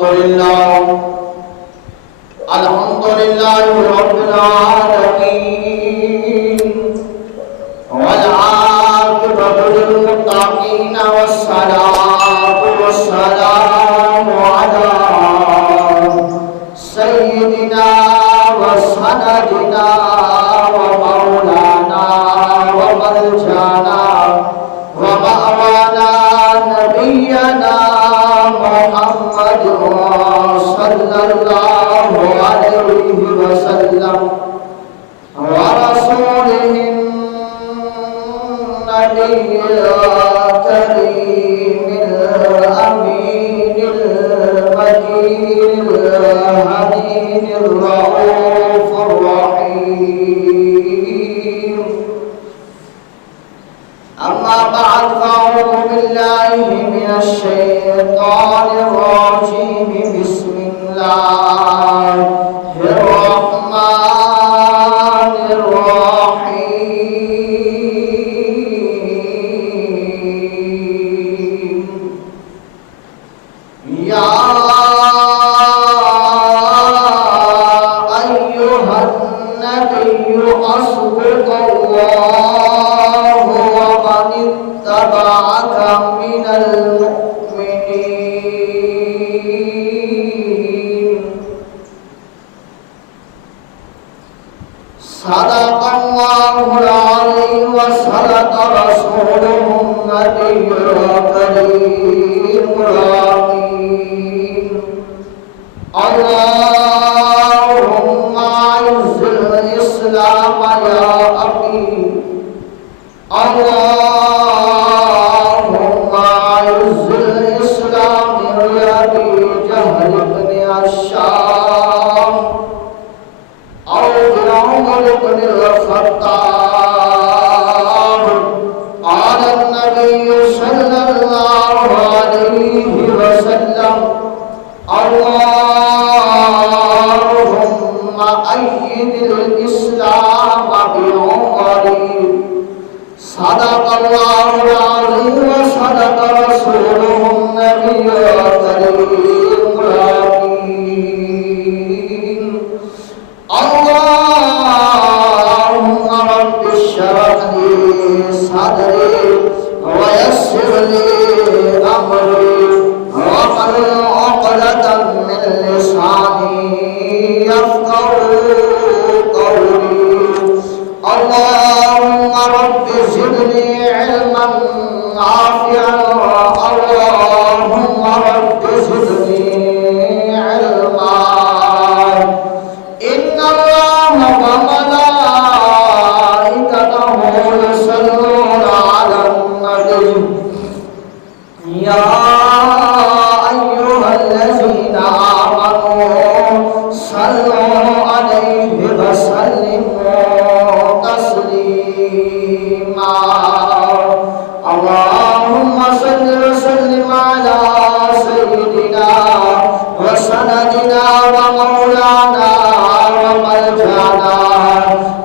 الحمد لله رب العالمين والعاقبة للمتقين والصلاة والسلام على سيدنا وسندنا ومولانا وملجانا ومأوانا نبينا محمد صلى الله عليه وسلم ورسوله النبي الكريم الأمين المجيد الحنين الرؤوف الرحيم أما بعد فأعوذ بالله من الشيطان الرجيم بسم الله الرحمن الرحيم يا أيها النبي حسبك الله ومن اتبعك من المؤمنين صدق الله العظيم وصدق رسوله النبي الكريم العظيم اللهم أعز الإسلام يا أبي اللهم أعز الإسلام يا أبي جهل بن الشام أو عمر بن الخطاب قال النبي صلى الله عليه وسلم اللهم أيد الإسلام بعمري صدق الله العظيم وصدق رسوله النبي الكريم العظيم اللهم رب اشرح لي صدري ويسر لي أمري واحلل عقدة من لساني يفقهوا قولي اللهم رب زدني علما نافعا اللهم رب زدني علما إن الله وملائكته يصلون على النبي يا أيها الذين آمنوا صلوا عليه وسلموا تسليما اللهم صل وسلم على سيدنا وسندنا ومولانا وملجانا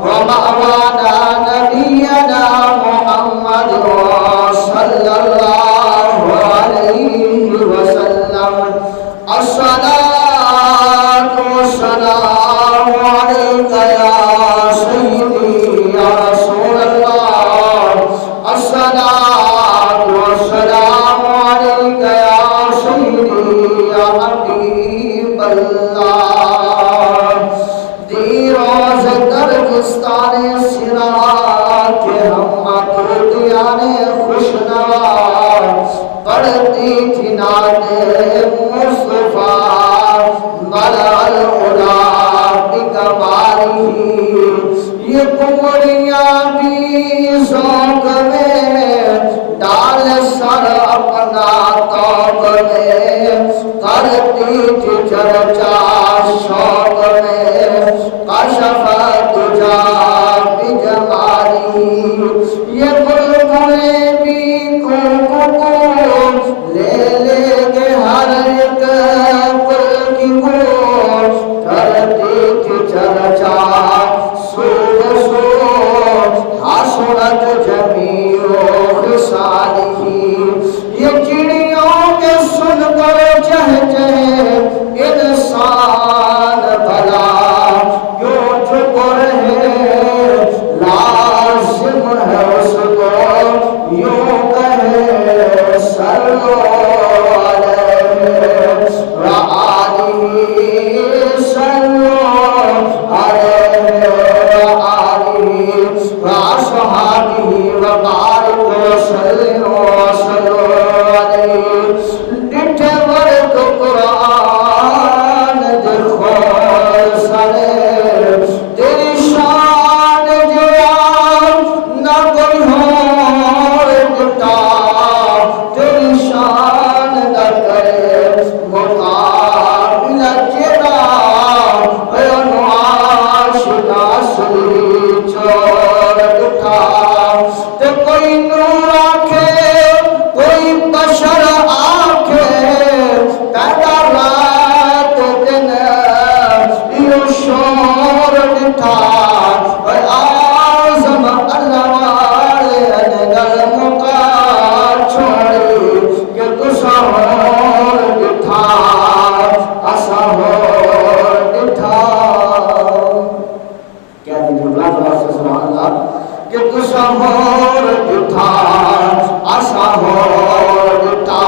ومأوانا نبينا محمد صلى الله عليه وسلم الصلاة والسلام عليك يا سيدي يا رسول الله الصلاة والسلام عليك يا سيدي يا حبيب الله دی روز درگستان صراط کے ہم مطلوبیان خوشنوار پڑھتی تھی نعت مصطفیٰ ملأ العلا بکمالہ یہ کمریاں بھی ذوق میں ڈال سر اپنا توق میں کرتی تھی چرچا انسان بھلا کیوں چپ رہے لازم ہے اس کو یوں کہے صلو علیہ وآلہ صلو علیہ وآلہ وصحبہ وبارک وسلم علیہ ڈٹھے ورد قرآن دیکھو سرے تیری شان جیان نہ کوئی اور ڈٹا تیری شان نہ کرے مقابلہ تیرا اے نواش ناصری چور ڈٹا تے کوئی نور آکھے کوئی بشر آکھے پیدا رات دن یہ شور ڈٹھا اے آزم اللہ والے انگل مکا چھوڑی کہ تسا ہور ڈٹھا اسا ہور ڈٹھا کیا دیجھے بلاد سبحان اللہ کہ تسا ہور ڈٹھا اسا ہور ڈٹھا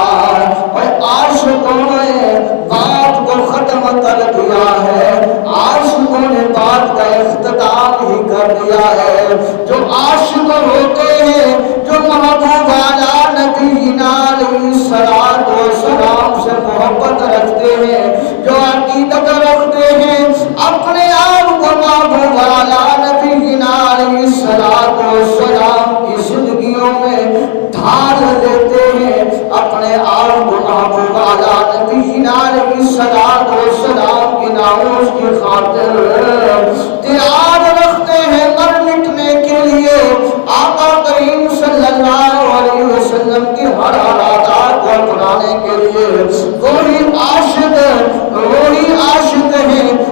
اور عاشقوں نے بات کو ختم کر دیا ہے عاشقوں نے بات کا اختتام ہی کر دیا ہے جو عاشق ہوتے ہیں جو محبوب اعلیٰ نبینا علیہ السلام سے محبت رکھتے ہیں جو عقیدت رکھتے ہیں اپنے آپ کو محبوب اعلیٰ نبینا علیہ السلام کی زندگیوں میں ڈھال لیتے ہیں اپنے آپ کو محبوب اعلیٰ نبینا علیہ السلام کی ناموس کی خاطر تیار رکھتے ہیں مر مٹنے کے لیے آقا کریم صلی اللہ علیہ وسلم کی ہر عادات کو اپنانے کے لیے وہی عاشق ہیں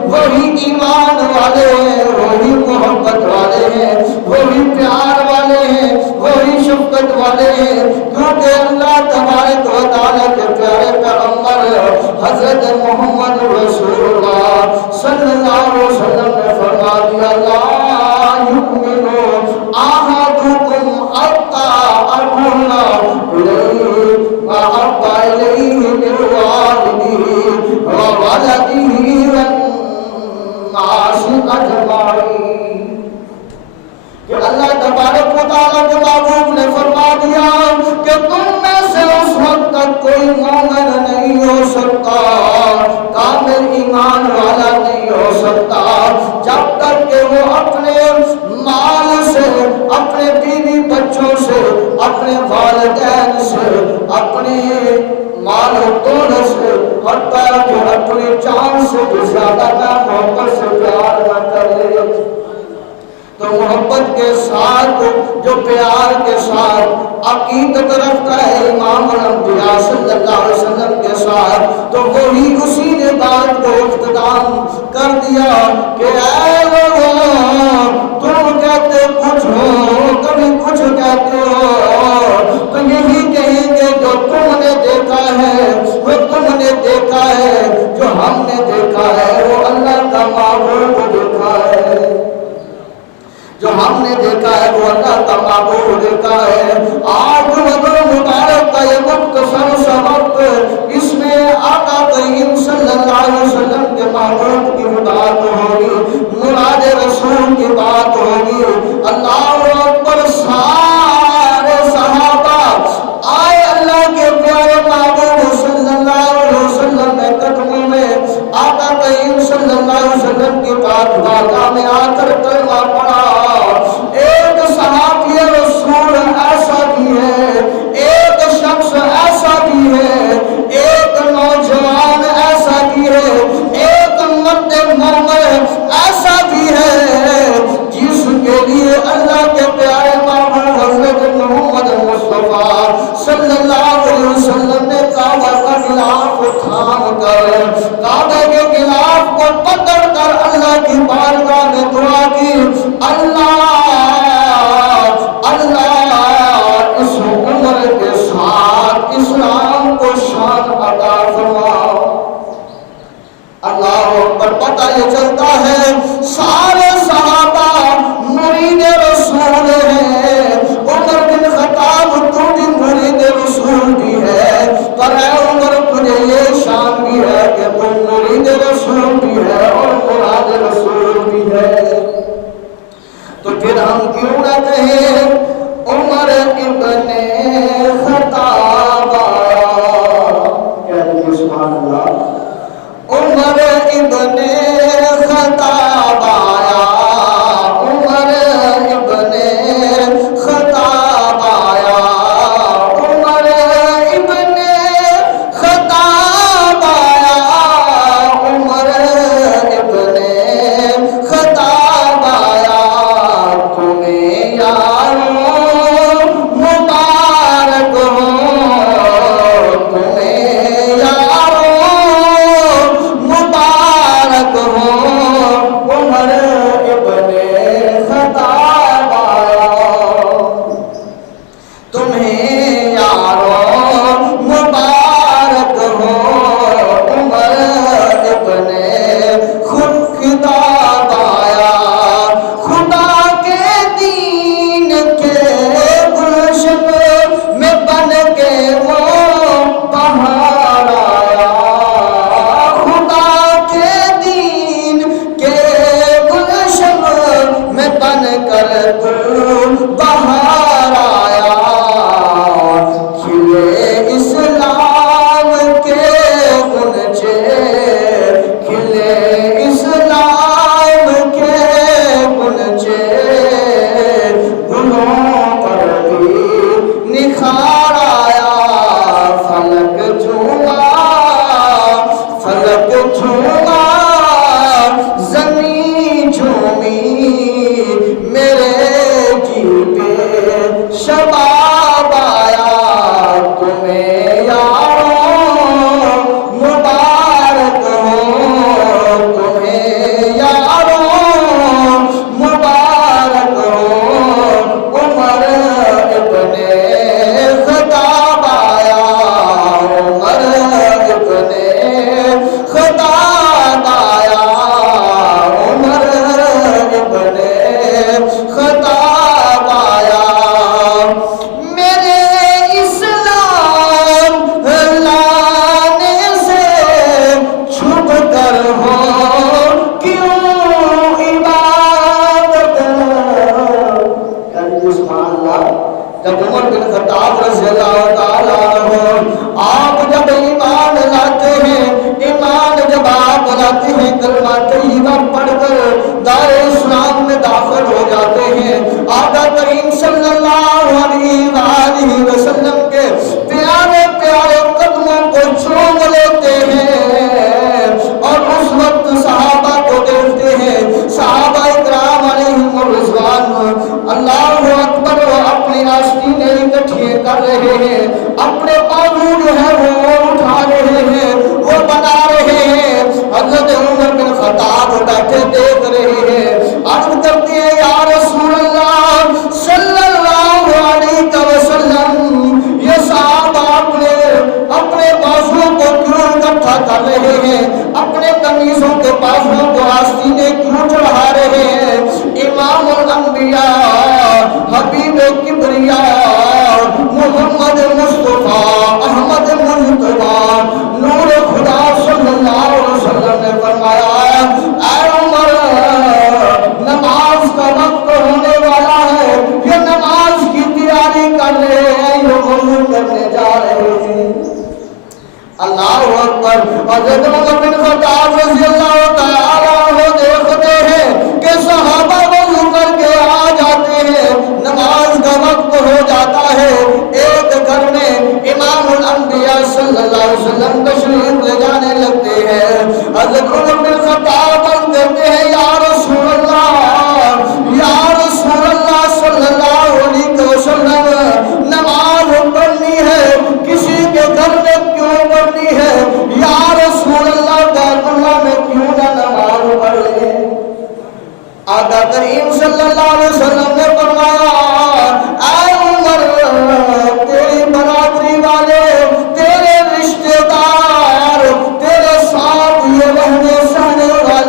وہی ایمان والے ہیں وہی محبت والے ہیں وہی پیار والے ہیں وہی شفقت والے ہیں کیونکہ اللہ تبارک و تعالیٰ کے پیارے پیغمبر حضرت محمد رسول اللہ صلی اللہ علیہ وسلم نے فرما دیا لا یؤمن احدکم حتی اکون الیہ واحب الیہ من والدہ وولدہ والناس اجمعین کہ اللہ تبارک و تعالیٰ کے محبوب نے فرما دیا کہ تم میں سے اس وقت تک کوئی مومن نہیں ہو سکتا کامل ایمان والا نہیں ہو سکتا جب تک کہ وہ اپنے مال سے اپنے بیوی بچوں سے اپنے والدین سے اپنے مال و دولت سے حتیٰ کہ اپنی جان سے بھی زیادہ نہ محبت سے پیار نہ کرے تو محبت کے ساتھ جو پیار کے ساتھ عقیدت رکھتا ہے امام الانبیاء صلی اللہ علیہ وسلم کے ساتھ تو وہی اسی نے بات کو اختتام کر دیا کہ اے لوگوں تم کہتے کچھ ہو کبھی کچھ کہتے ہو تو یہی کہیں گے جو تم نے دیکھا ہے وہ تم نے دیکھا ہے جو ہم نے دیکھا ہے وہ اللہ کا معبود کو دیکھا ہے جو ہم نے دیکھا ہے وہ اللہ کا معبود دیکھا ہے آج وقت مبارک کا یہ مختصر سا وقت اس میں آقا کریم صلی اللہ علیہ وسلم کے معبود کی بات ہوگی مراد رسول کی بات ہوگی اللہ اکبر سارے صحابہ آئے اللہ کے پیارے محبوب صلی اللہ علیہ وسلم میں قدموں میں آقا کریم صلی اللہ علیہ وسلم کی بات بارگاہ میں آ کر کلمہ پڑھا ایک صحابی رسول ایسا بھی ہے ایک شخص ایسا بھی ہے ایک نوجوان ایسا بھی ہے ایک مرد مومن ایسا بھی ہے جس کے لیے اللہ کے پیارے محبوب حضرت محمد مصطفیٰ صلی اللہ علیہ وسلم نے کعبہ کا غلاف تھام کر کعبہ کے غلاف کو پکڑ کر اللہ کی بارگاہ میں دعا کی اللہ اس عمر کے ساتھ اسلام کو شان عطا فرما پر پتہ یہ چلتا ہے سارے صحابہ مرید رسول ہیں. عمر بن خطاب تو بھی مرید رسول بھی ہے، پر اے عمر تجھے یہ شان بھی ہے کہ تم مرید رسول بھی ہے اور مراد رسول بھی ہے. تو پھر ہم کیوں نہ کہیں عمر ابن خطاب. کہتے سبحان اللہ. عمر ابن خطاب آیا، عمر ابن خطاب آیا، عمر ابن خطاب آیا، عمر ابن خطاب آیا. تمہیں یاروں مبارک ہو، تمہیں یاروں مبارک ہو. عمر ابن خطاب آیا، تمہیں یاروں مبارک ہو. عمر ابن خطاب آیا، خدا کے دین کے گلشن میں بن کے وہ بہار آیا. خدا کے دین کے گلشن میں بن کر تو بہار آیا. کھلے اسلام کے غنچے، کھلے اسلام کے غنچے، گلوں پر بھی نکھار آیا. فلک جھوما، فلک جھوما، زمین جھومی، میرے جی پہ شباب آیا. تمہیں یاروں مبارک ہو، تمہیں یاروں مبارک ہو. عمر ابن خطاب آیا، عمر ابن خطاب آیا، عمر ابن خطاب آیا. میرے اسلام لانے سے چھپ کر ہو کیوں عبادت. سبحان اللہ. جب عمر بن خطاب رضی اللہ تعالیٰ عنہ آپ جب ایمان لاتے ہیں، ایمان جب آپ لاتے ہیں، کلمہ طیبہ پڑھ کر دار اسلام میں داخل ہو جاتے ہیں، آقا کریم صلی اللہ علیہ وآلہ وسلم کے پیارے پیارے قدموں کو چوم لیتے ہیں اور اس وقت صحابہ کو دیکھتے ہیں. صحابہ اکرام علیہم الرضوان اللہ اکبر وہ اپنی آستینیں اکٹھی کر رہے ہیں، اپنے بازو جو ہے وہ اٹھا رہے ہیں، وہ بنا رہے ہیں. حضرت عمر بن خطاب بیٹھے دیکھ رہے ہیں، عرض کرتے ہیں یا رسول اللہ صلی اللہ علیہ وسلم، یہ صحابہ اپنے بازو کو کیوں اکٹھا کر رہے ہیں، اپنے قمیصوں کے بازو کو آستینیں کیوں چڑھا رہے ہیں؟ امام الانبیاء حبیب کبریاء محمد مصطفیٰ احمد مجتبیٰ نور خدا صلی اللہ علیہ وسلم نے فرمایا اے عمر، نماز کا وقت ہونے والا ہے، یہ نماز کی تیاری کر رہے ہیں، یہ وضو کرنے جا رہے ہیں. اللہ اکبر. حضرت عمر بن خطاب رضی اللہ تعالیٰ عنہ دیکھتے ہیں کہ صحابہ وضو کر کے آ جاتے ہیں، نماز کا وقت ہو جاتا ہے. ایک گھر میں امام الانبیاء صلی اللہ علیہ وسلم تشریف لے جانے لگتے ہیں. حضرت عمر بن خطاب کہتے ہیں یا رسول اللہ، یا رسول اللہ صلی اللہ علیہ وسلم، نماز پڑھنی ہے، کسی کے گھر میں کیوں پڑھنی ہے؟ یا رسول اللہ بیت اللہ میں کیوں نہ نماز پڑھ لیں؟ آقا کریم صلی اللہ علیہ وسلم نے فرمایا اے عمر، تیری برادری والے، تیرے رشتہ دار، تیرے ساتھ یہ رہنے سہنے والے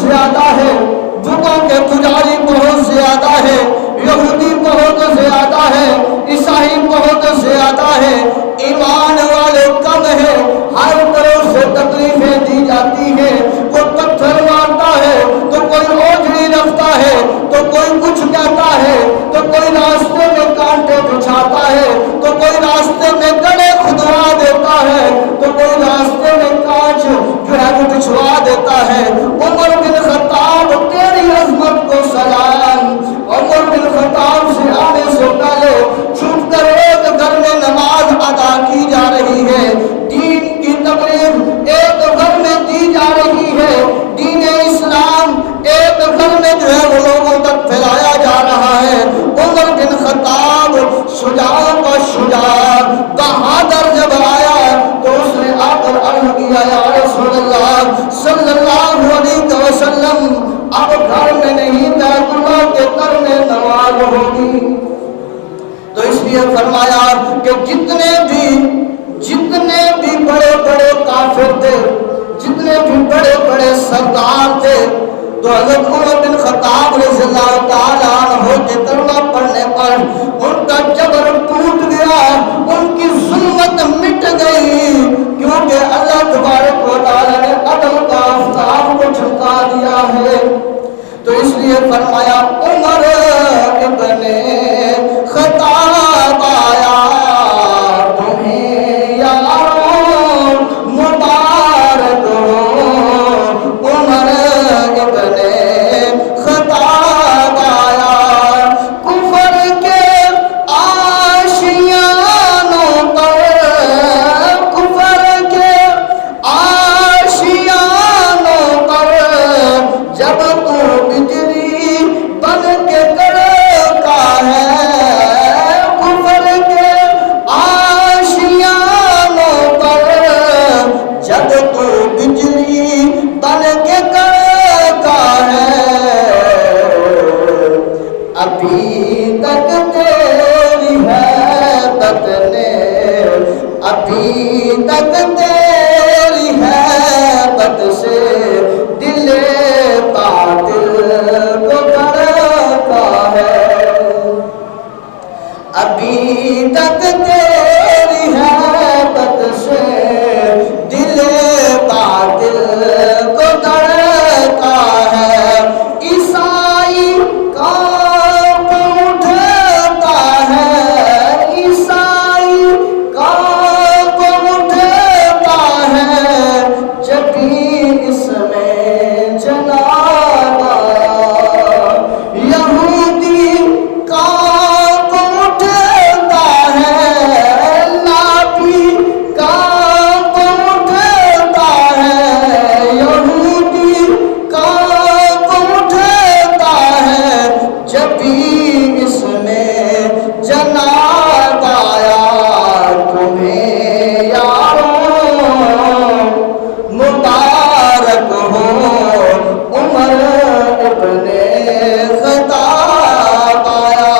زیادہ ہے، بتوں کے پجاری بہت زیادہ ہے، یہودی بہت زیادہ ہے، عیسائی بہت زیادہ ہے، ایمان والے کم ہے، ہر طرف سے تکلیفیں دی جاتی ہیں، کوئی پتھر مارتا ہے تو کوئی اوجھڑی رکھتا ہے تو کوئی کچھ کہتا ہے تو کوئی راستے میں کانٹے بچھاتا ہے تو کوئی راستے میں گڑے کھدوا دیتا ہے تو کوئی راستے میں کانچ جو ہے وہ بچھوا دیتا ہے۔ عمر بن خطاب تیری عظمت کو سلام۔ عمر بن خطاب سے آنے سے پہلے چھپ کر ایک گھر میں نماز ادا کی جا رہی ہے، دین کی تقریر ایک گھر میں دی جا رہی ہے، دین اسلام ایک گھر میں جو ہے وہ لوگوں تک پھیلایا جا رہا ہے۔ عمر بن خطاب شجاع کا شجاع بہادر جب آیا تو اس نے آ کر عرض کیا یا رسول اللہ صلی اللہ علیہ وسلم اب گھر میں نہیں بیت اللہ کے گھر میں نماز ہوگی۔ تو اس لیے فرمایا کہ جتنے بھی بڑے بڑے کافر تھے، جتنے بھی بڑے بڑے سردار تھے، تو حضرت عمر بن خطاب رضی اللہ تعالیٰ عنہ کے کلمہ پڑھنے پر ان کا جبر ٹوٹ گیا، ان کی ظلمت مٹ گئی، کیونکہ اللہ تبارک و تعالیٰ نے عدل کا آفتاب کو جھکا دیا ہے۔ تو اس لیے فرمایا عمر ابن خطاب آیا تمہیں یاروں مبارک ہو، عمر ابن خطاب آیا کفر کے آشیانوں پر، کفر کے آشیانوں پر جب تو بجلی بن کے کڑکا ہے، کفر کے آشیانوں پر جب تو بجلی بن کے کڑکا ہے، ابھی تک تیری حیبت نے، ابھی تک تیری حیبت سے دل باطل کو دھڑکا ہے، ابھی تک تیری حیبت سے دل باطل کو دھڑکا ہے، عیسائی کانپ اٹھتا ہے، عیسائی کانپ اٹھتا ہے جب بھی اس میں جناب آیا، یہودی کانپ اٹھتا ہے، لاپی کانپ اٹھتا ہے، یہودی کانپ اٹھتا ہے جب بھی اس میں جناب آیا، تمہیں یاروں مبارک ہو، عمر ابن خطاب آیا۔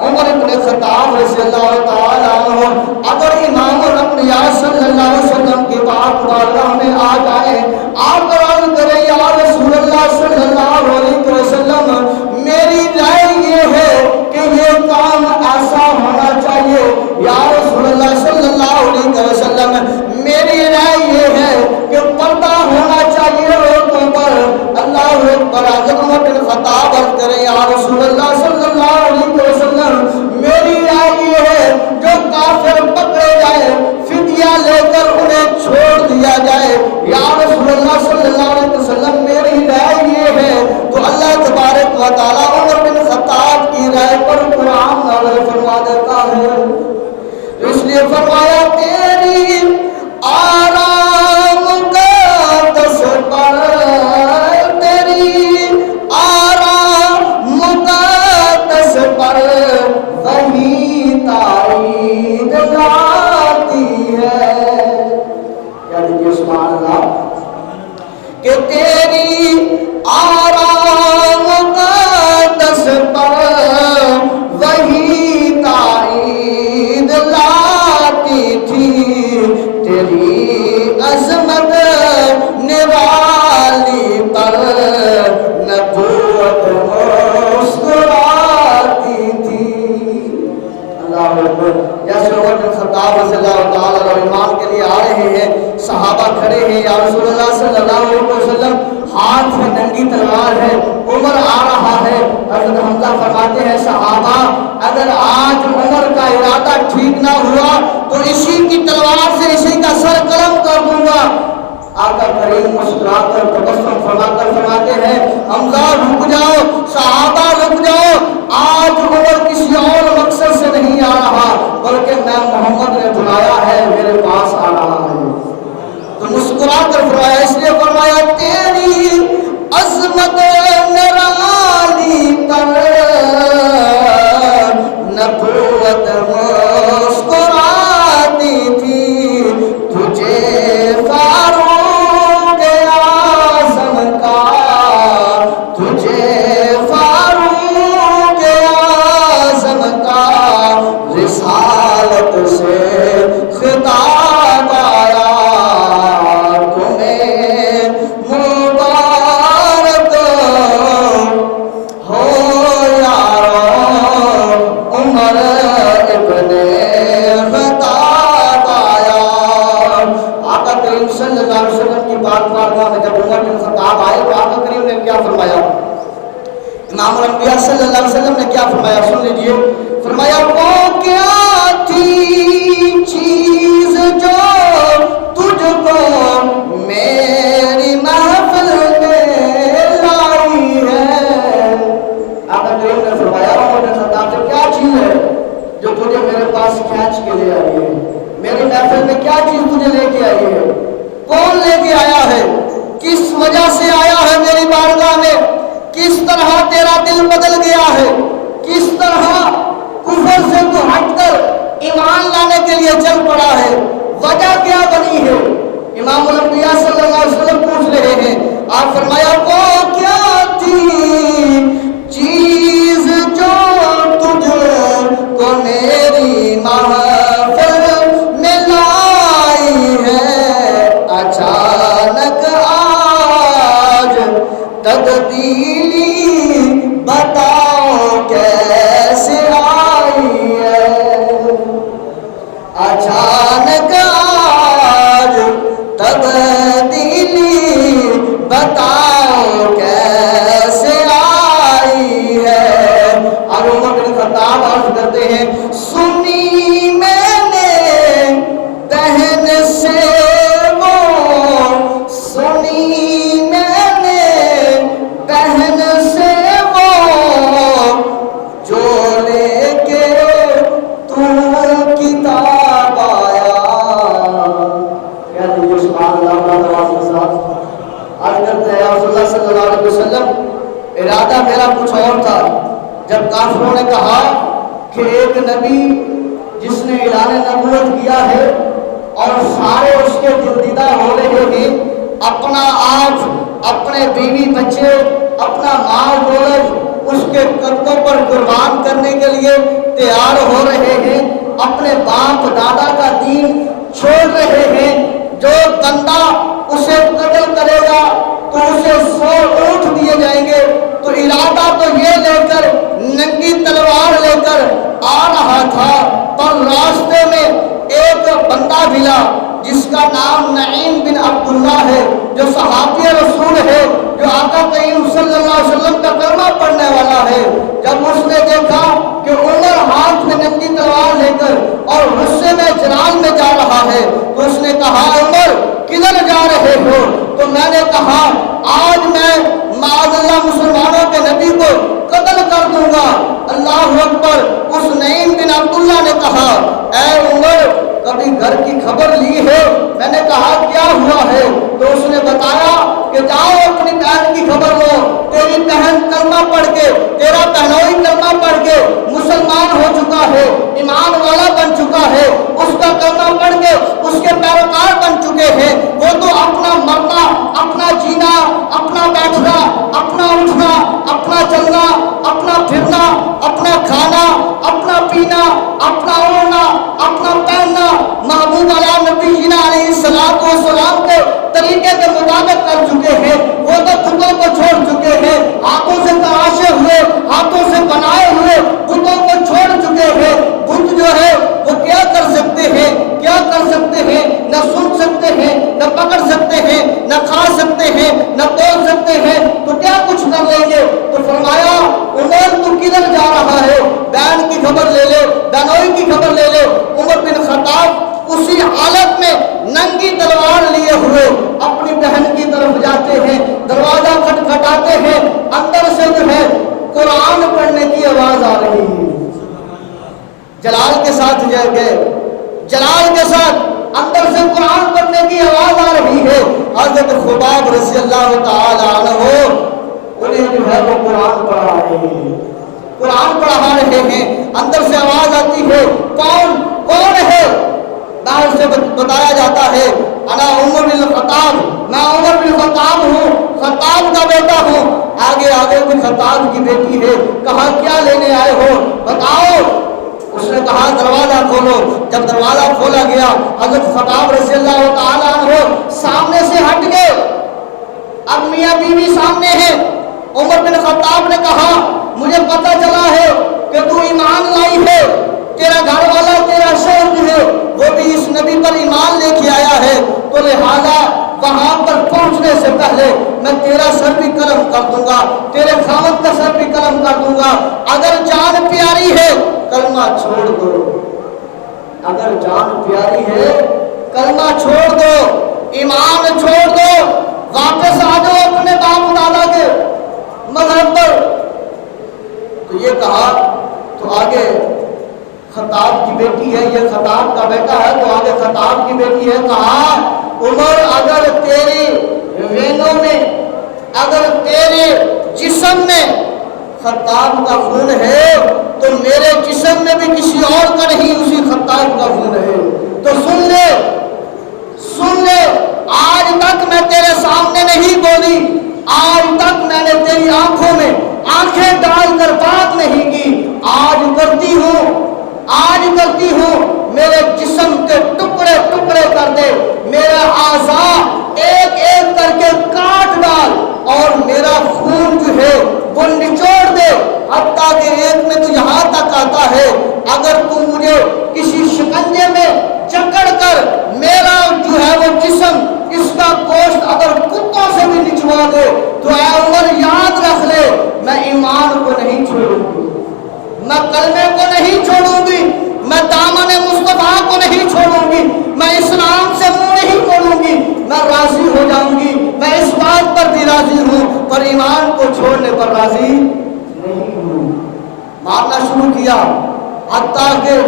عمر ابن خطاب رضی اللہ تعالیٰ عنہ اگر امام الانبیاء صلی اللہ علیہ وسلم کی بات بارگاہ میں آ جائے، آپ عرض کریں یا رسول اللہ صلی اللہ علیہ وسلم میری رائے یہ ہے کہ یہ کام ایسا ہونا چاہیے، یا رسول اللہ صلی اللہ علیہ وسلم میری رائے یہ ہے کہ پردہ ہونا چاہیے عورتوں پر، اللہ اکبر۔ حضرت عمر بن خطاب عرض کریں یا رسول اللہ صلی اللہ علیہ وسلم میری رائے یہ ہے جو کافر پکڑے جائے فدیہ لے کر انہیں چھوڑ دیا جائے، یا رسول اللہ صلی اللہ علیہ وسلم میری رائے یہ ہے، تو اللہ تبارک و تعالیٰ عمر بن خطاب کی رائے پر قرآن نازل فرما دیتا ہے۔ اس لیے فرمایا تیری آرام مقدس پر، تیری آرام مقدس پر وہی تائید لاتی ہے۔ کیا دیکھیے سبحان اللہ کہ تیری آرام مقدس پر وہی تائید لاتی تھی، تیری عظمت نرالی پر صحابہ کھڑے ہیں، یا رسول اللہ صلی اللہ علیہ وسلم ہاتھ میں ننگی تلوار ہے، عمر آ رہا ہے۔ حضرت حمزہ فرماتے ہیں صحابہ اگر آج عمر کا ارادہ ٹھیک نہ ہوا تو اسی کی تلوار سے اسی کا سر قلم کر دوں گا۔ آقا کریم مسکرا کر تبسم فرما کر فرماتے ہیں حمزہ رک جاؤ، صحابہ رک جاؤ، آج عمر کسی اور مقصد سے نہیں آ رہا بلکہ میں محمد نے بلایا ہے، میرے پاس آ رہا ہے۔ تو مسکرا کر فرمایا، اس لیے فرمایا تیری عظمت نرالی پر نبوت مسکراتی تھی، تجھے فاروق اعظم کا، تجھے فاروق اعظم کا رسالت سے خطاب آیا، تمہیں مبارک ہو یارو عمر ابن خطاب آیا۔ آقا کریم صلی اللہ علیہ وسلم کی بات بارگاہ میں جب عمر بن خطاب آئے تو آقا کریم نے کیا فرمایا؟ امام الانبیاء صلی اللہ علیہ وسلم نے کیا فرمایا؟ سن لیجئے، فرمایا وہ کیا تھی چیز جو تجھ کو میری محفل میں لائی ہے۔ آقا کریم نے فرمایا عمر بن خطاب سے کیا چیز ہے جو تجھے میرے پاس کھینچ کے لے آئی ہے؟ میری محفل میں کیا چیز تجھے لے کے آئی ہے؟ کون لے کے آیا ہے؟ کس وجہ سے آیا ہے میری بارگاہ میں؟ کس طرح تیرا دل بدل گیا ہے؟ کس طرح کفر سے تو ہٹ کر ایمان لانے کے لیے چل پڑا ہے؟ وجہ کیا بنی ہے؟ امام الانبیاء صلی اللہ علیہ وسلم پوچھ رہے ہیں۔ آپ فرمایا وہ کیا تھی چیز جو تجھ کو میری محفل میں لائی ہے؟ اچانک آج تبدیلی بتاؤ کیسے آئی ہے؟ اچانک آج تبدیلی بتاؤ کیسے آئی ہے؟ اور عمر بن خطاب عرض کرتے ہیں سنی میں نے بہن سے وہ، سنی میں نے بہن سے وہ جو لے کے تو کتاب آیا۔ کہہ دیجیے سبحان اللہ بڑا نواز کے ساتھ۔ عرض کرتے ہیں یا رسول اللہ صلی اللہ علیہ وسلم ارادہ میرا کچھ اور تھا۔ جب کافروں نے کہا کہ ایک نبی جس نے اعلان نبوت کیا ہے اور سارے اس کے دلدیدہ ہو رہے ہیں، اپنا آپ، اپنے بیوی بچے، اپنا مال دولت اس کے قدموں پر قربان کرنے کے لیے تیار ہو رہے ہیں، اپنے باپ دادا کا دین چھوڑ رہے ہیں، جو بندہ اسے قتل کرے گا تو اسے 100 اونٹ دیے جائیں گے۔ تو ارادہ تو یہ لے کر ننگی تلوار لے کر آ رہا تھا، پر راستے میں ایک بندہ ملا جس کا نام نعیم بن عبداللہ ہے، جو صحابی رسول ہے، جو آقا کریم صلی اللہ علیہ وسلم کا کلمہ پڑھنے والا ہے۔ جب اس نے دیکھا کہ عمر ہاتھ میں ننگی تلوار لے کر اور غصے میں جلال میں جا رہا ہے تو اس نے کہا عمر کدھر جا رہے ہو؟ تو میں نے کہا آج میں معاذ اللہ مسلمانوں کے نبی کو قتل کر دوں گا۔ اللہ اکبر۔ اس نعیم بن عبداللہ نے کہا اے عمر کبھی گھر کی خبر لی ہے؟ میں نے کہا کیا ہوا ہے؟ تو اس نے بتایا کہ جاؤ اپنی بہن کی خبر لو، تیری بہن کلمہ پڑھ کے، تیرا بہنوئی کلمہ پڑھ کے مسلمان ہو چکا ہے، ایمان والا بن چکا ہے، اس کا کلمہ پڑھ کے اس کے پیروکار بن چکے ہیں۔ وہ تو اپنا مرنا، اپنا جینا، اپنا بیٹھنا، اپنا اٹھنا، اپنا چلنا، اپنا پھرنا، اپنا کھانا، اپنا پینا، اپنا اوڑھنا، اپنا پہننا، محبوب علیہ نبی علیہ الصلوۃ والسلام قرآن کے طریقے کے مطابق کر چکے ہیں، وہ تو بتوں کو چھوڑ چکے ہیں، ہاتھوں سے تراشے ہوئے، ہاتھوں سے بنائے ہوئے بتوں کو چھوڑ چکے ہیں۔ بت جو ہے وہ کیا کر سکتے ہیں، کیا کر سکتے ہیں؟ نہ سن سکتے ہیں، نہ پکڑ سکتے ہیں، نہ کھا سکتے ہیں، نہ بول سکتے ہیں، تو کیا کچھ کر لیں گے؟ تو فرمایا عمر تو کدھر جا رہا ہے؟ بین کی خبر لے لے، بینوئی کی خبر لے لے۔ عمر بن خطاب اسی حالت میں ننگی تلوار لیے ہوئے اپنی بہن کی طرف جاتے ہیں، دروازہ کھٹکھٹاتے ہیں، اندر سے جو ہے قرآن پڑھنے کی آواز آ رہی ہے۔ جلال کے ساتھ گئے، جلال کے ساتھ اندر سے قرآن پڑھنے کی آواز آ رہی ہے۔ حضرت خباب رضی اللہ تعالی عنہ انہیں جو ہے وہ قرآن پڑھا رہے ہیں، قرآن پڑھا رہے ہیں۔ اندر سے آواز آتی ہے، کون ہے؟ باہر سے بتایا جاتا ہے، انا عمر بن الخطاب، میں عمر بن الخطاب ہوں، خطاب کا بیٹا ہوں۔ آگے بھی خطاب کی بیٹی ہے۔ کہا کیا لینے آئے ہو بتاؤ؟ اس نے کہا دروازہ کھولو۔ جب دروازہ کھولا گیا، حضرت خطاب رضی اللہ تعالیٰ عنہ سامنے سے ہٹ گئے۔ اب میاں بیوی سامنے ہیں۔ عمر بن خطاب نے کہا مجھے پتہ چلا ہے کہ تو ایمان لائی ہے، تیرا گھر والا تیرا شوہر جو ہے وہ بھی اس نبی پر ایمان لے کے آیا ہے، تو لہذا وہاں پر پہنچنے سے پہلے میں تیرا سر بھی قلم کر دوں گا، تیرے خاوند کا سر بھی قلم کر دوں گا۔ اگر جان پیاری ہے کلمہ چھوڑ دو، اگر جان پیاری ہے کلمہ چھوڑ دو، ایمان چھوڑ دو، واپس آ جاؤ اپنے باپ دادا کے مذہب پر۔ تو یہ کہا، تو آگے خطاب کی بیٹی ہے، یہ خطاب کا بیٹا ہے، تو آگے خطاب کی بیٹی ہے۔ کہا عمر اگر تیری وینوں میں، اگر تیرے جسم میں خطاب کا خون ہے تو میرے جسم میں بھی کسی اور کا نہیں، اسی خطاب کا خون ہے۔ تو سن لے، آج تک میں تیرے سامنے نہیں بولی، آج تک میں نے تیری آنکھوں میں آنکھیں ڈال کر بات نہیں کی، آج کرتی ہوں، میرے جسم کے ٹکڑے ٹکڑے کر دے، میرا اعضاء ایک ایک کر کے کاٹ ڈال، اور میرا خون جو ہے وہ نچوڑ دے، حتیٰ کہ ایک میں تو یہاں تک آتا ہے اگر تم مجھے کسی شکنجے میں جکڑ کر میرا جو ہے وہ جسم، اس کا گوشت اگر کتوں سے بھی نچوا دے تو اے عمر یاد رکھ لے، میں ایمان کو نہیں چھوڑوں گی، میں کلمے کو نہیں چھوڑوں گی، میں دامن مصطفیٰ کو نہیں چھوڑوں گی، میں اسلام سے منہ نہیں موڑوں گی، میں راضی ہو جاؤں گی، میں اس بات پر بھی راضی ہوں پر ایمان کو چھوڑنے پر راضی نہیں ہوں۔ مارنا شروع کیا، حتیٰ کہ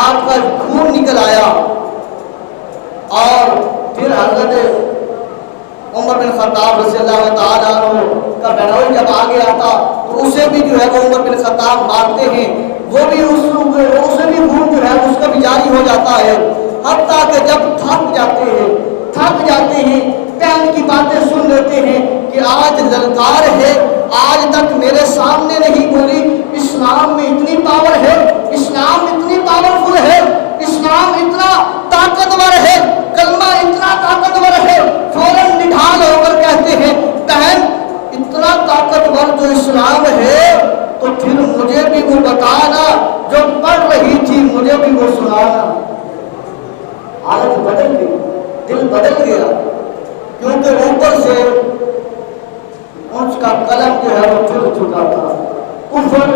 آپ کا خون نکل آیا، اور پھر حضرت عمر بن خطاب رضی اللہ تعالیٰ عنہ کا بہنوئی جب آگے آتا تو اسے بھی جو ہے وہ عمر بن خطاب مارتے ہیں، وہ بھی اسے بھی خون جو ہے اس کا بھی جاری ہو جاتا ہے، حتیٰ کہ جب تھک جاتے ہیں بہن کی باتیں سن لیتے ہیں کہ آج للکار ہے، آج تک میرے سامنے نہیں بولی، اسلام میں اتنی پاور ہے، اسلام اتنی پاورفل ہے، اسلام اتنا طاقتور ہے، کلمہ اتنا طاقتور ہے، فوراً نڈھال ہو کر کہتے ہیں بہن اتنا طاقتور جو اسلام ہے تو پھر مجھے بھی وہ بتانا، جو پڑھ رہی تھی مجھے بھی وہ سنانا۔ حالت بدل گئی، دل بدل گیا، کیونکہ اوپر سے اس کا قلم جو ہے وہ چھٹ چکا تھا، کفر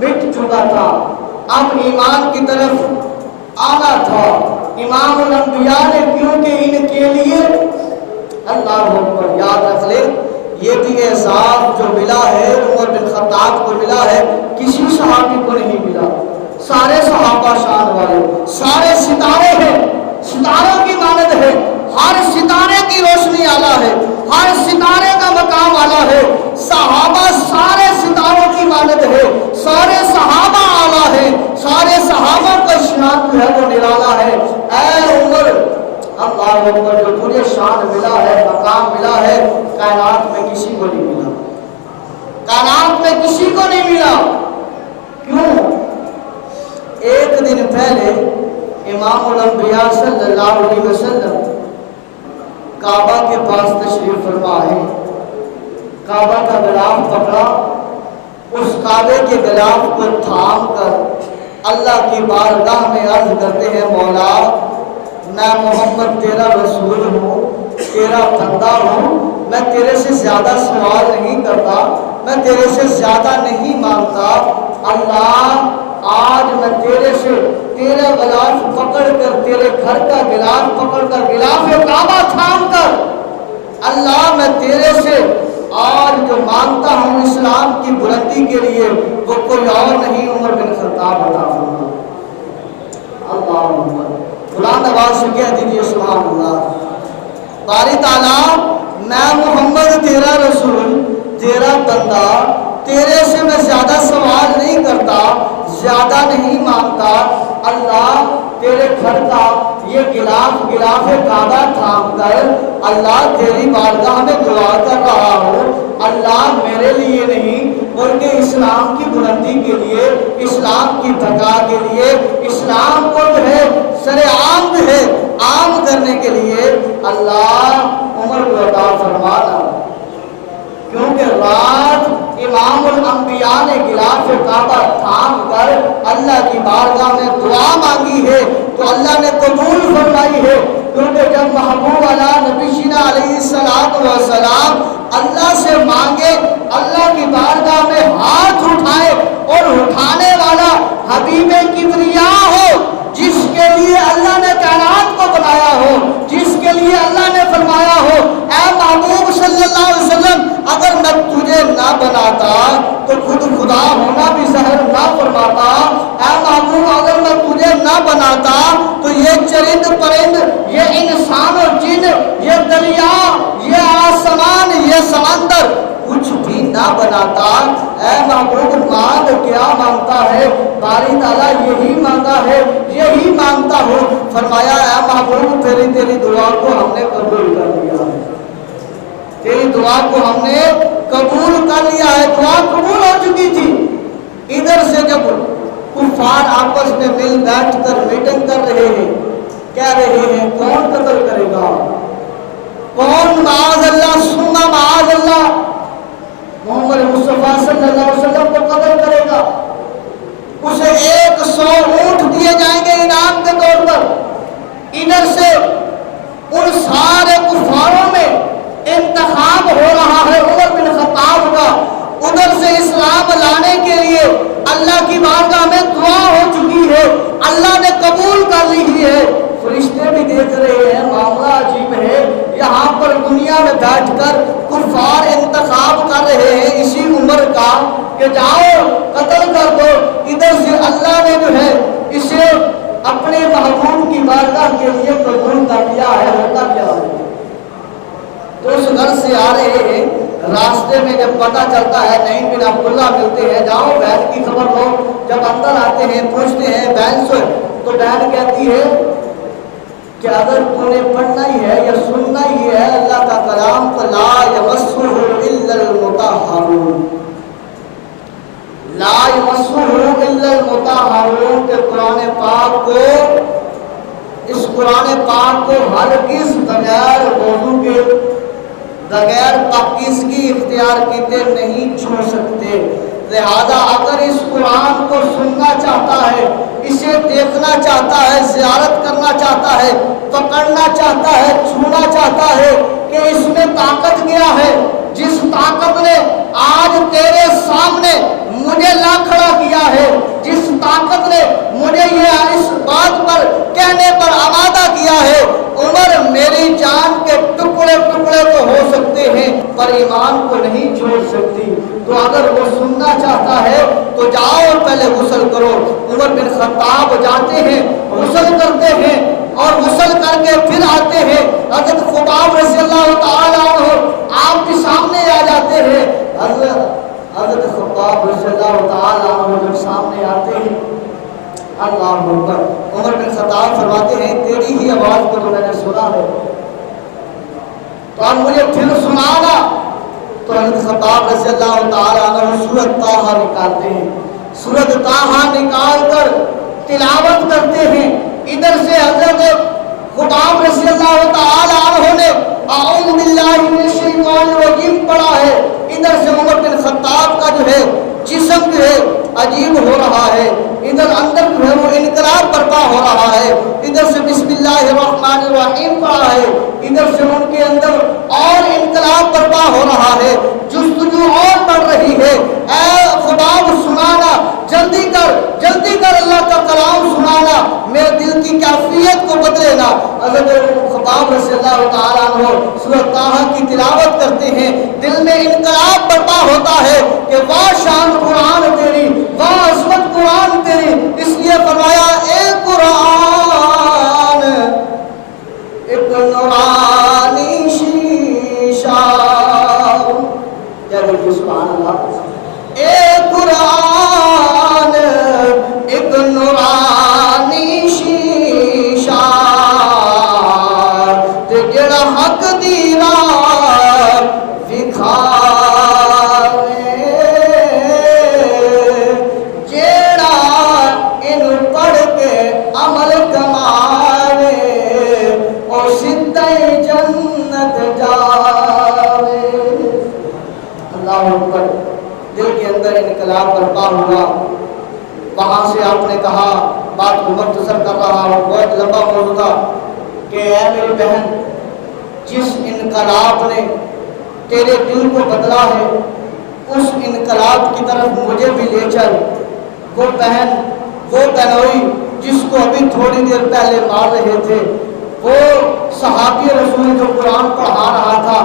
مٹ چکا تھا، اب ایمان کی طرف آنا تھا۔ امام الانبیاء نے کیونکہ ان کے لیے اللہ اکبر، یاد رکھ لے یہ بھی احساس جو ملا ہے عمر بن خطاب کو ملا ہے، کسی صحابی کو نہیں ملا۔ سارے صحابہ شان والے، سارے ستارے ہیں، ستاروں کی مانند ہے، ہر ستارے کی روشنی اعلیٰ ہے، ہر ستارے کا مقام اعلیٰ ہے، صحابہ سارے ستاروں کی مانند ہے، سارے صحابہ اعلیٰ ہیں، سارے صحابہ کا شان جو ہے وہ نرالا ہے۔ اے عمر اللہ اکبر، جو تجھے شان ملا ہے، مقام ملا ہے، کائنات میں کسی کو نہیں ملا، کائنات میں کسی کو نہیں ملا۔ کیوں؟ ایک دن پہلے امام الانبیاء صلی اللہ علیہ وسلم کعبہ کے پاس تشریف فرما ہے، کعبہ کا غلاف پکڑا، اس کعبے کے غلاف کو تھام کر اللہ کی بارگاہ میں عرض کرتے ہیں مولا میں محمد تیرا رسول ہوں، تیرا بندہ ہوں، میں تیرے سے زیادہ سوال نہیں کرتا، میں تیرے سے زیادہ نہیں مانگتا، اللہ آج میں تیرے سے تیرا غلاف پکڑ کر، تیرے گھر کا غلاف پکڑ کر، غلاف کعبہ تھام کر اللہ میں تیرے سے آج جو مانگتا ہوں اسلام کی بلندی کے لیے وہ کوئی اور نہیں عمر بن خطاب عطا فرما۔ اللہ بلند آواز سے کہہ دیجیے سبحان اللہ۔ باری تعالیٰ میں محمد تیرا رسول، تیرا بندہ، تیرے سے میں زیادہ سوال نہیں کرتا، زیادہ نہیں مانگتا، اللہ تیرے گھر کا یہ غلاف کعبہ تھام کر اللہ تیری بارگاہ میں دعا کر رہا ہوں، اللہ میرے لیے نہیں بلکہ اسلام کی بلندی کے لیے، اسلام کی بقا کے لیے، اسلام کو جو ہے سر عام جو ہے عام کرنے کے لیے اللہ عمر کو عطا فرمانا، کیونکہ رات امام الانبیاء نے غلاف کعبہ تھام کر اللہ کی بارگاہ میں دعا مانگی ہے تو اللہ نے قبول فرمائی ہے، کیونکہ جب محبوب علیہ نبی شینا علیہ السلام اللہ سے مانگے، اللہ کی بارگاہ میں ہاتھ اٹھائے اور اٹھانے والا حبیب کبریا ہو، جس کے لیے اللہ نے کائنات کو بنایا ہو، جس کے لیے اللہ نے فرمایا ہو اے محبوب صلی اللہ علیہ وسلم اگر میں تجھے نہ بناتا تو خود خدا ہونا بھی ظاہر نہ فرماتا، اے محبوب اگر میں تجھے نہ بناتا تو یہ چرند پرند، یہ انسان اور جن، یہ دریا، یہ آسمان، یہ سمندر کچھ بھی نہ بناتا۔ اے محبوب مانگ کیا مانگتا ہے؟ باری تعالیٰ یہی مانگا ہے، یہی مانگتا ہو۔ فرمایا اے محبوب تیری دعا کو ہم نے قبول کر لیا ہے، تیری دعا کو ہم نے قبول کر لیا ہے، دعا قبول ہو چکی تھی۔ ادھر سے جب کفار آپس میں مل بیٹھ کر میٹنگ کر رہے ہیں، کہہ رہے ہیں کون قتل کرے گا، کون معاذ اللہ ثم معاذ اللہ محمد مصطفیٰ صلی اللہ علیہ وسلم کو قتل کرے گا، اسے 100 اونٹ دیے جائیں گے انعام کے طور پر۔ ادھر سے ان سارے کفاروں میں انتخاب ہو رہا ہے عمر بن خطاب کا، ادھر سے اسلام لانے کے لیے اللہ کی بارگاہ میں دعا ہو چکی ہے، اللہ نے قبول کر لی ہے، فرشتے بھی دیکھ رہے ہیں، معاملہ عجیب ہے۔ یہاں پر دنیا میں بیٹھ کر کفار انتخاب کر رہے ہیں اسی عمر کا کہ جاؤ قتل کر دو، ادھر سے اللہ نے جو ہے اسے اپنے محبوب کی بارگاہ کے لیے قبول کر لیا ہے۔ ہوتا کیا ہے تو اس گھر سے آ رہے ہیں، راستے میں جب پتہ چلتا ہے نعیم بن عبداللہ ملتے ہیں، جاؤ بہن کی خبر لو، جب اندر آتے ہیں پوچھتے ہیں بہن سے تو بہن کہتی ہے کہ اگر تو نے پڑھنا ہی ہے یا سننا ہی ہے اللہ کا کلام تو لا یمسہ الا المطہرون، لا یمسہ الا المطہرون کہ قرآن پاک کو، اس قرآن پاک کو ہرگز بغیر وضو کے، بغیر پاکیزگی اختیار کیتے نہیں چھو سکتے۔ لہذا اگر اس قرآن کو سننا چاہتا ہے، اسے دیکھنا چاہتا ہے، زیارت کرنا چاہتا ہے، پکڑنا چاہتا ہے، چھونا چاہتا ہے کہ اس میں طاقت کیا ہے، جس طاقت نے آج تیرے سامنے مجھے لا کھڑا کیا ہے، جس طاقت نے مجھے یہ اس بات پر کہنے پر آمادہ کیا ہے عمر میری جان کے ٹکڑے ٹکڑے تو ہو سکتے ہیں پر ایمان کو نہیں چھوڑ سکتی، تو اگر وہ سننا چاہتا ہے تو جاؤ پہلے غسل کرو۔ عمر بن خطاب جاتے ہیں، غسل کرتے ہیں اور غسل کر کے پھر آتے ہیں، حضرت خباب رضی اللہ تعالیٰ عنہ آپ کے سامنے آ جاتے ہیں۔ حضرت خباب رضی اللہ تعالیٰ عنہ جب سامنے آتے ہیں، اللہ اکبر، عمر بن خطاب فرماتے ہیں تیری ہی آواز کو تو میں نے سنا ہے تو اب مجھے پھر سنانا۔ تو حضرت خباب رضی اللہ تعالیٰ عنہ سورۃ طٰہٰ نکالتے ہیں، سورۃ طٰہٰ نکال کر تلاوت کرتے ہیں۔ ادھر سے حضرت خباب رضی اللہ تعالیٰ عنہ نے عجیب ہو رہا ہے، ادھر اندر جو ہے وہ انقلاب برپا ہو رہا ہے، ادھر سے بسم اللہ الرحمن الرحیم پڑھا ہے، ادھر سے ان کے اندر اور انقلاب برپا ہو رہا ہے، جستجو اور بڑھ رہی ہے۔ اے خباب سنانا، جلدی کر اللہ کا کلام سنانا، میرے دل کی کیفیت کو بدلے نا۔ حضرت خباب رضی اللہ تعالیٰ عنہ سورہ طٰہٰ کی تلاوت کرتے ہیں، دل میں انقلاب برپا ہوتا ہے کہ واہ شان قرآن تیری، واہ عظمت قرآن تیری۔ اس لیے فرمایا اے قرآن ایک نورانی شیشہ، کیا بولتے سبحان اللہ، اے قرآن ایک نورانی شیشہ، تے جڑا حق دی راہ وکھاوے، جیڑا ان پڑھ کے عمل کماوے، اور سدھے جنت جاوے۔ اللہ اکبر۔ دل کے اندر انقلاب برپا ہوا۔ وہاں سے آپ نے کہا، بات کو مختصر کر رہا ہوں، بہت لمبا موضوع تھا، کہ اے میری بہن، جس انقلاب نے تیرے دل کو بدلا ہے، اس انقلاب کی طرف مجھے بھی لے چل۔ وہ بہن، وہ بہنوئی جس کو ابھی تھوڑی دیر پہلے مار رہے تھے، وہ صحابی رسول جو قرآن پڑھا رہا تھا،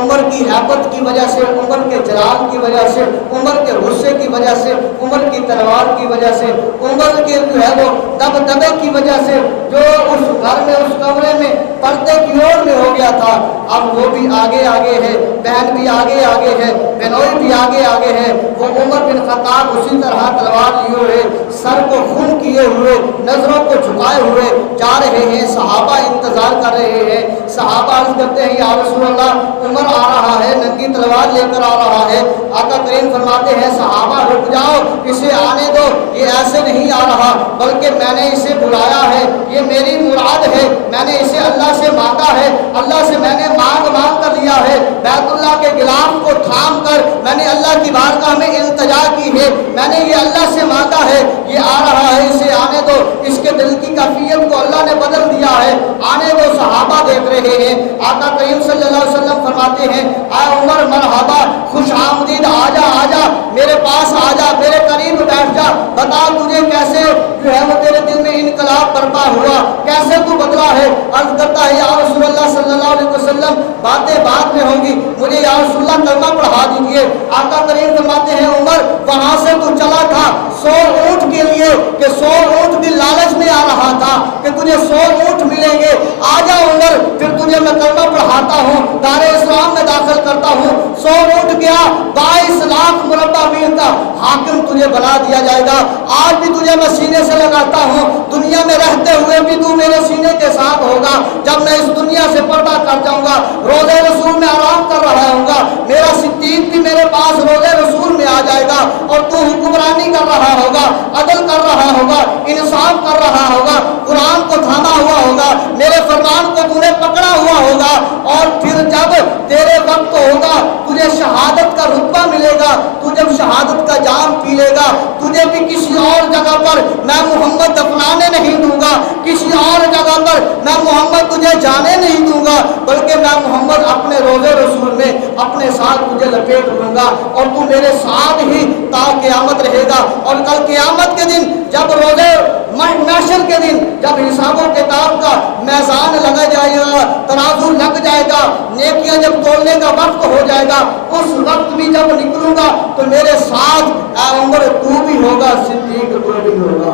عمر کی حیبت کی وجہ سے، عمر کے جلال کی وجہ سے، عمر کے غصے کی وجہ سے، عمر کی تلوار کی وجہ سے، عمر کے جو ہے وہ دبدبے کی وجہ سے، جو اس گھر میں، اس کمرے میں پردے کی اور میں ہو گیا تھا، اب وہ بھی آگے آگے ہے، بہن بھی آگے آگے ہے، بہنوئی بھی آگے آگے ہے۔ وہ عمر بن خطاب اسی طرح تلوار لیے ہوئے، سر کو خون کیے ہوئے، نظروں کو جھکائے ہوئے جا رہے ہیں۔ صحابہ انتظار کر رہے ہیں۔ صحابہ عرض کرتے ہیں یا رسول اللہ، عمر آ رہا ہے، ننگی تلوار لے کر آ رہا ہے۔ آقا کریم فرماتے ہیں صحابہ رک جاؤ، اسے آنے دو، یہ ایسے نہیں آ رہا، بلکہ میں نے اسے بلایا ہے، یہ میری مراد ہے، میں نے اسے اللہ سے مانگا ہے، اللہ سے میں نے مانگ کر لیا ہے، بیت اللہ کے غلاف کو تھام کر میں نے اللہ کی بارگاہ میں التجا کی ہے، میں نے یہ اللہ سے مانگا ہے، یہ آ رہا ہے، اسے آنے دو۔ اس کے دل کی کیفیت کو اللہ نے بدل دیا ہے، آنے دو۔ صحابہ دیکھ رہے ہیں، آقا کریم صلی اللہ علیہ وسلم فرماتے ہیں اے عمر مرحبا، خوش آمدید، آجا آجا، میرے پاس آجا، میرے قریب بیٹھ جا، بتا تجھے کیسے جو ہے وہ تیرے دل میں انقلاب برپا ہوا، کیسے تو بدلا ہے۔ عرض کرتا ہے یا رسول اللہ صلی اللہ علیہ وسلم، باتیں بعد میں ہوں گی، مجھے یا رسول اللہ کلمہ پڑھا دیجئے۔ آقا کریم فرماتے ہیں عمر، وہاں سے تو چلا تھا 100 اونٹ کے لیے، کہ 100 اونٹ بھی لالچ میں آ رہا تھا کہ تجھے 100 اونٹ ملیں گے، آجا عمر، پھر تجھے میں کلمہ پڑھاتا ہوں، دار اسلام میں داخل کرتا ہوں۔ 100 اونٹ گیا، 22 لاکھ مربع میل کا حاکم تجھے بنا دیا جائے گا۔ آج بھی تجھے میں سینے سے لگاتا ہوں، دنیا میں رہتے ہوئے بھی تو میرے سینے کے ساتھ ہوگا، جب میں اس دنیا سے پردہ کر جاؤں گا، روضہ رسول میں آرام کر رہا ہوں گا، میرا صدیق بھی میرے پاس روضہ رسول میں آ جائے گا، اور تو حکمرانی کر رہا ہوگا، عدل کر رہا ہوگا، انصاف کر رہا ہوگا، قرآن کو تھاما ہوا ہوگا، میرے فرمان کو تو نے پکڑا ہوا ہوگا، اور پھر جب تیرے وقت ہوگا تجھے شہادت کا رتبہ ملے گا، تو جب شہادت کا جام پی لے گا، تجھے بھی کسی اور جگہ پر میں محمد دفنانے نہیں دوں گا، کسی اور جگہ پر میں محمد تجھے جانے نہیں دوں گا، بلکہ میں محمد اپنے روضے رسول میں اپنے ساتھ تجھے لپیٹ لوں گا، اور تو میرے ساتھ ہی تا قیامت رہے گا۔ اور کل قیامت کے دن جب روضے محشر کے دن جب حساب و کتاب کا میزان لگا جائے گا، ترازو لگ جائے گا، نیکیاں جب تولنے کا وقت ہو جائے گا، اس وقت بھی جب نکلوں گا تو میرے ساتھ اے عمر تو بھی ہوگا، صدیق تو بھی ہوگا۔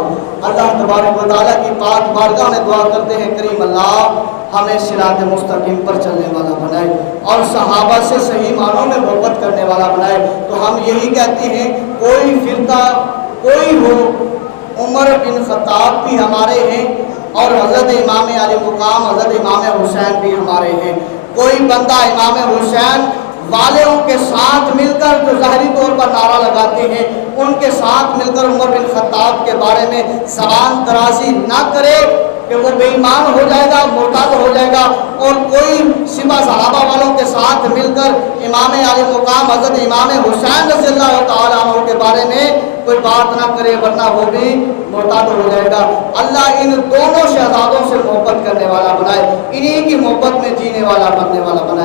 اللہ تبارک و تعالیٰ کی پاک بارگاہ میں دعا کرتے ہیں کریم اللہ ہمیں صراط مستقیم پر چلنے والا بنائے، اور صحابہ سے صحیح معنوں میں محبت کرنے والا بنائے۔ تو ہم یہی کہتے ہیں کوئی فرقہ کوئی ہو، عمر بن خطاب بھی ہمارے ہیں، اور حضرت امام علی مقام حضرت امام حسین بھی ہمارے ہیں۔ کوئی بندہ امام حسین والوں کے ساتھ مل کر جو ظاہری طور پر نعرہ لگاتے ہیں، ان کے ساتھ مل کر عمر بن خطاب کے بارے میں زبان درازی نہ کرے کہ وہ بے ایمان ہو جائے گا، مرتد ہو جائے گا، اور کوئی سوا صحابہ والوں کے ساتھ مل چل کر امام علی مقام حضرت امام حسین رضی اللہ تعالیٰ عنہ کے بارے میں کوئی بات نہ کرے ورنہ وہ بھی مرتد ہو جائے گا۔ اللہ ان دونوں شہزادوں سے محبت کرنے والا بنائے، انہی کی محبت میں جینے والا مرنے والا بنائے۔